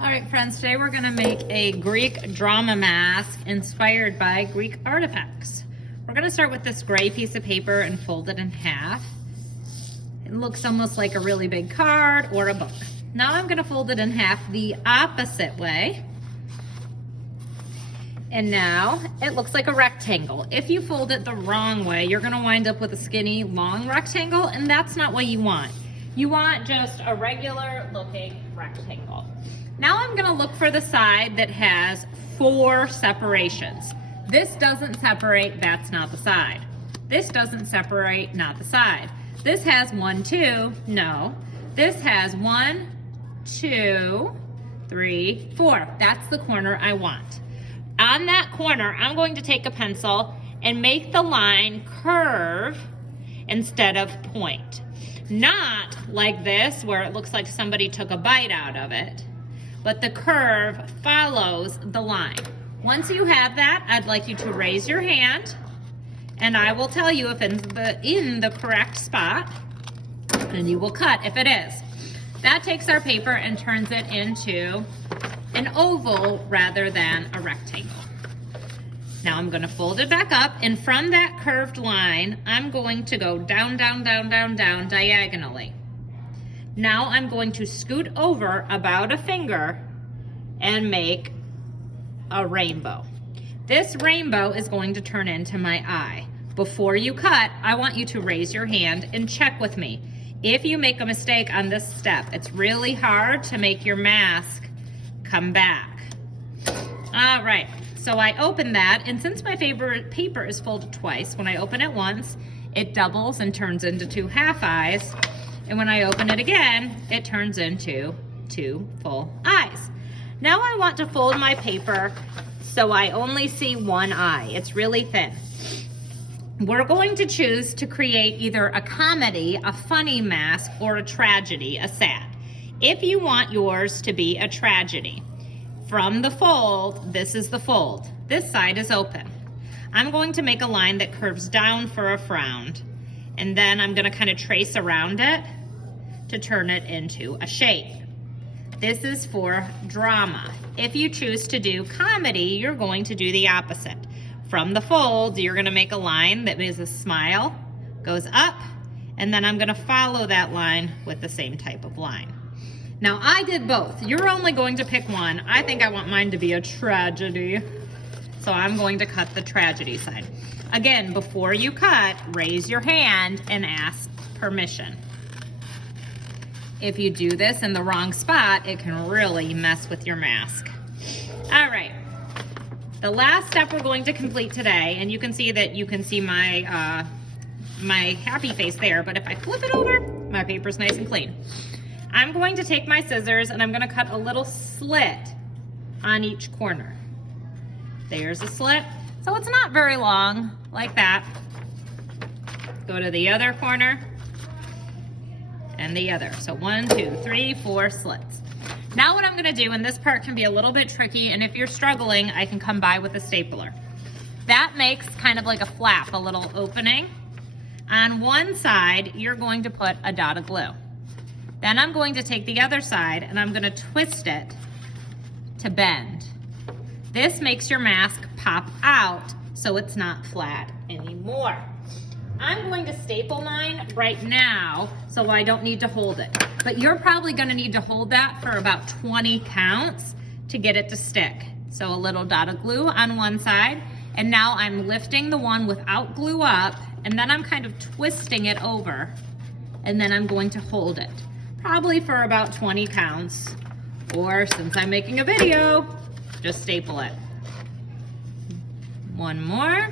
All right, friends, today we're gonna make a Greek drama mask inspired by Greek artifacts. We're gonna start with this gray piece of paper and fold it in half. It looks almost like a really big card or a book. Now I'm gonna fold it in half the opposite way. And now it looks like a rectangle. If you fold it the wrong way, you're gonna wind up with a skinny, long rectangle, and that's not what you want. You want just a regular looking rectangle. Now I'm gonna look for the side that has 4 separations. This doesn't separate, that's not the side. This doesn't separate, not the side. This has 1, 2, no. This has 1, 2, 3, 4. That's the corner I want. On that corner, I'm going to take a pencil and make the line curve instead of point. Not like this, where it looks like somebody took a bite out of it, but the curve follows the line. Once you have that, I'd like you to raise your hand, and I will tell you if it's in the correct spot, and you will cut if it is. That takes our paper and turns it into an oval rather than a rectangle. Now I'm gonna fold it back up, and from that curved line, I'm going to go down, down, down, down, down diagonally. Now I'm going to scoot over about a finger and make a rainbow. This rainbow is going to turn into my eye. Before you cut, I want you to raise your hand and check with me. If you make a mistake on this step, it's really hard to make your mask come back. All right, so I open that, and since my favorite paper is folded twice, when I open it once, it doubles and turns into 2 half eyes. And when I open it again, it turns into 2 full eyes. Now I want to fold my paper so I only see 1 eye. It's really thin. We're going to choose to create either a comedy, a funny mask, or a tragedy, a sad. If you want yours to be a tragedy, from the fold, this is the fold. This side is open. I'm going to make a line that curves down for a frown, and then I'm gonna kind of trace around it to turn it into a shape. This is for drama. If you choose to do comedy, you're going to do the opposite. From the fold, you're gonna make a line that is a smile, goes up, and then I'm gonna follow that line with the same type of line. Now I did both. You're only going to pick one. I think I want mine to be a tragedy. So I'm going to cut the tragedy side. Again, before you cut, raise your hand and ask permission. If you do this in the wrong spot, it can really mess with your mask. All right, the last step we're going to complete today, and you can see that you can see my, my happy face there, but if I flip it over, my paper's nice and clean. I'm going to take my scissors and I'm gonna cut a little slit on each corner. There's a slit. So it's not very long, like that. Go to the other corner and the other. So 1, 2, 3, 4 slits. Now what I'm gonna do, and this part can be a little bit tricky, and if you're struggling, I can come by with a stapler. That makes kind of like a flap, a little opening. On one side, you're going to put a dot of glue. Then I'm going to take the other side and I'm gonna twist it to bend. This makes your mask pop out so it's not flat anymore. I'm going to staple mine right now so I don't need to hold it. But you're probably gonna need to hold that for about 20 counts to get it to stick. So a little dot of glue on one side, and now I'm lifting the one without glue up, and then I'm kind of twisting it over, and then I'm going to hold it. Probably for about 20 counts, or since I'm making a video, just staple it. One more.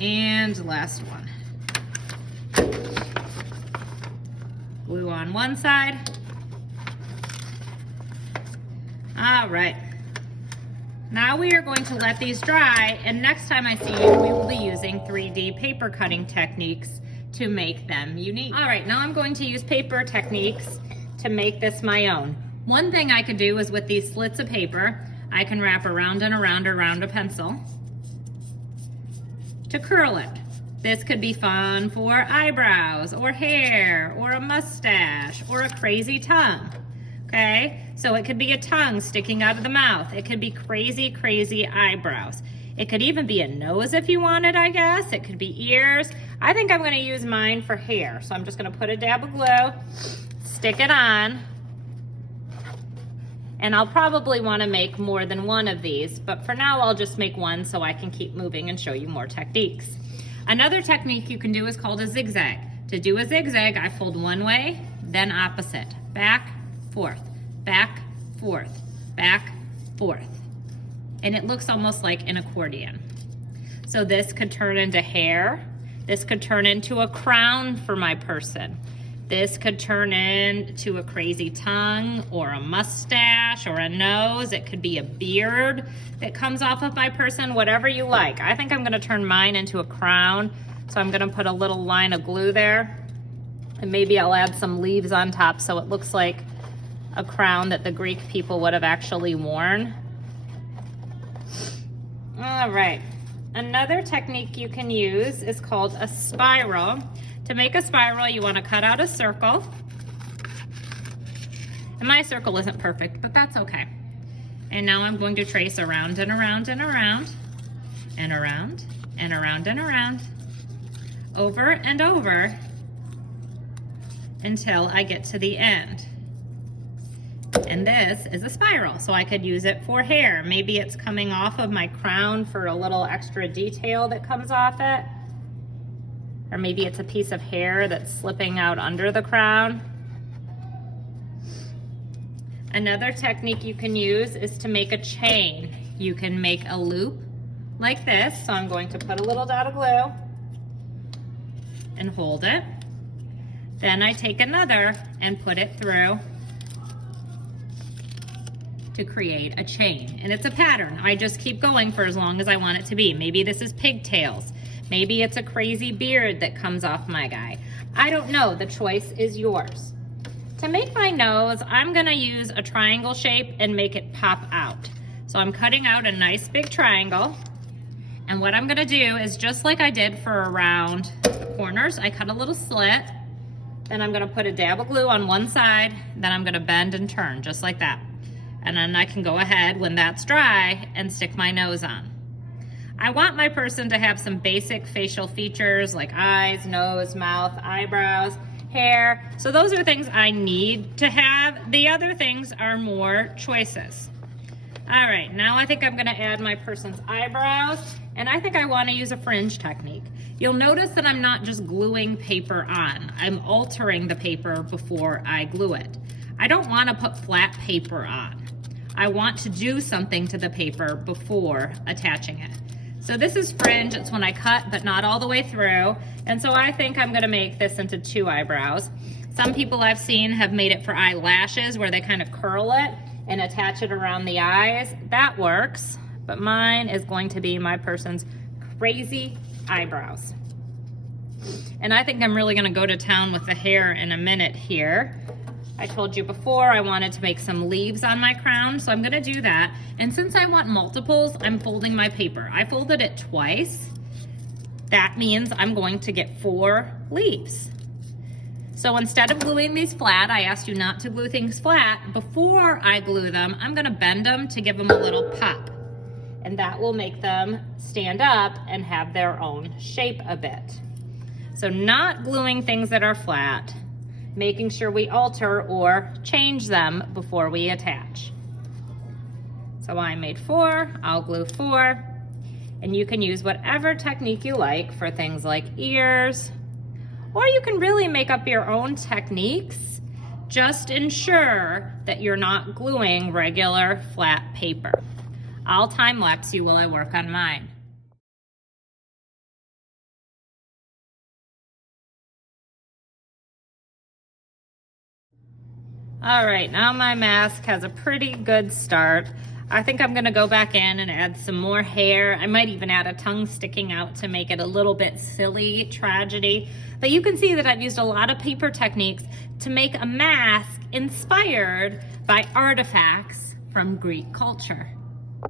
And last one. Glue on one side. All right. Now we are going to let these dry, and next time I see you, we will be using 3D paper cutting techniques to make them unique. All right, now I'm going to use paper techniques to make this my own. One thing I could do is with these slits of paper, I can wrap around and around a pencil to curl it. This could be fun for eyebrows or hair or a mustache or a crazy tongue, okay? So it could be a tongue sticking out of the mouth. It could be crazy, crazy eyebrows. It could even be a nose if you wanted, I guess. It could be ears. I think I'm gonna use mine for hair. So I'm just gonna put a dab of glue, stick it on, and I'll probably wanna make more than one of these, but for now I'll just make one so I can keep moving and show you more techniques. Another technique you can do is called a zigzag. To do a zigzag, I fold one way, then opposite. Back, forth, back, forth, back, forth. And it looks almost like an accordion. So this could turn into hair. This could turn into a crown for my person. This could turn into a crazy tongue or a mustache or a nose. It could be a beard that comes off of my person, whatever you like. I think I'm gonna turn mine into a crown. So I'm gonna put a little line of glue there, and maybe I'll add some leaves on top so it looks like a crown that the Greek people would have actually worn. All right, another technique you can use is called a spiral. To make a spiral, you want to cut out a circle. And my circle isn't perfect, but that's okay. And now I'm going to trace around and around and around, and around and around and around, over and over, until I get to the end. And this is a spiral, so I could use it for hair. Maybe it's coming off of my crown for a little extra detail that comes off it. Or maybe it's a piece of hair that's slipping out under the crown. Another technique you can use is to make a chain. You can make a loop like this. So I'm going to put a little dot of glue and hold it. Then I take another and put it through to create a chain. And it's a pattern. I just keep going for as long as I want it to be. Maybe this is pigtails. Maybe it's a crazy beard that comes off my guy. I don't know, the choice is yours. To make my nose, I'm gonna use a triangle shape and make it pop out. So I'm cutting out a nice big triangle. And what I'm gonna do is just like I did for around the corners, I cut a little slit, then I'm gonna put a dab of glue on one side, then I'm gonna bend and turn just like that. And then I can go ahead when that's dry and stick my nose on. I want my person to have some basic facial features like eyes, nose, mouth, eyebrows, hair. So those are things I need to have. The other things are more choices. All right, now I think I'm gonna add my person's eyebrows, and I think I wanna use a fringe technique. You'll notice that I'm not just gluing paper on. I'm altering the paper before I glue it. I don't wanna put flat paper on. I want to do something to the paper before attaching it. So this is fringe, it's when I cut, but not all the way through. And so I think I'm gonna make this into 2 eyebrows. Some people I've seen have made it for eyelashes where they kind of curl it and attach it around the eyes. That works, but mine is going to be my person's crazy eyebrows. And I think I'm really gonna go to town with the hair in a minute here. I told you before I wanted to make some leaves on my crown, so I'm gonna do that. And since I want multiples, I'm folding my paper. I folded it twice. That means I'm going to get 4 leaves. So instead of gluing these flat, I asked you not to glue things flat. Before I glue them, I'm gonna bend them to give them a little pop. And that will make them stand up and have their own shape a bit. So not gluing things that are flat, making sure we alter or change them before we attach. So I made 4, I'll glue 4, and you can use whatever technique you like for things like ears, or you can really make up your own techniques. Just ensure that you're not gluing regular flat paper. I'll time lapse you while I work on mine. All right, now my mask has a pretty good start. I think I'm gonna go back in and add some more hair. I might even add a tongue sticking out to make it a little bit silly, tragedy. But you can see that I've used a lot of paper techniques to make a mask inspired by artifacts from Greek culture.